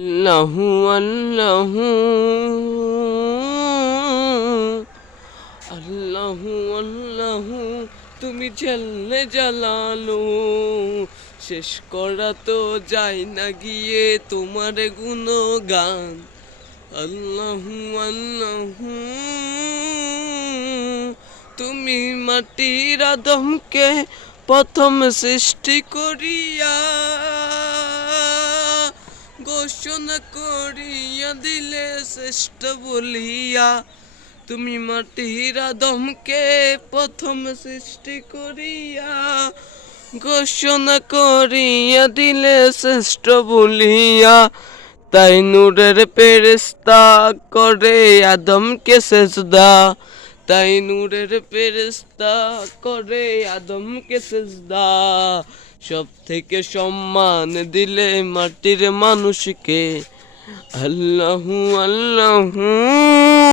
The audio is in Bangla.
আল্লাহু আল্লাহু আল্লাহু আল্লাহু তুমি জাল্লে জালালু, শেষ করা তো যায় না গিয়ে তোমার গুণগান। আল্লাহু আল্লাহু তুমি মাটির আদমকে প্রথম সৃষ্টি করিয়া ঘোষণা করিয়া দিলে শ্রেষ্ঠ বলিয়া। তুমি মাটির আদমকে প্রথম সৃষ্টি করিয়া ঘোষণা করিয়া দিলে শ্রেষ্ঠ বলিয়া। তাই নূরের ফেরেশতা করে আদমকে সেজদা, তাই নূরের ফেরেশতা করে আদমকে সেজদা। সব থেকে সম্মান দিলে মাটির মানুষকে। আল্লাহু আল্লাহু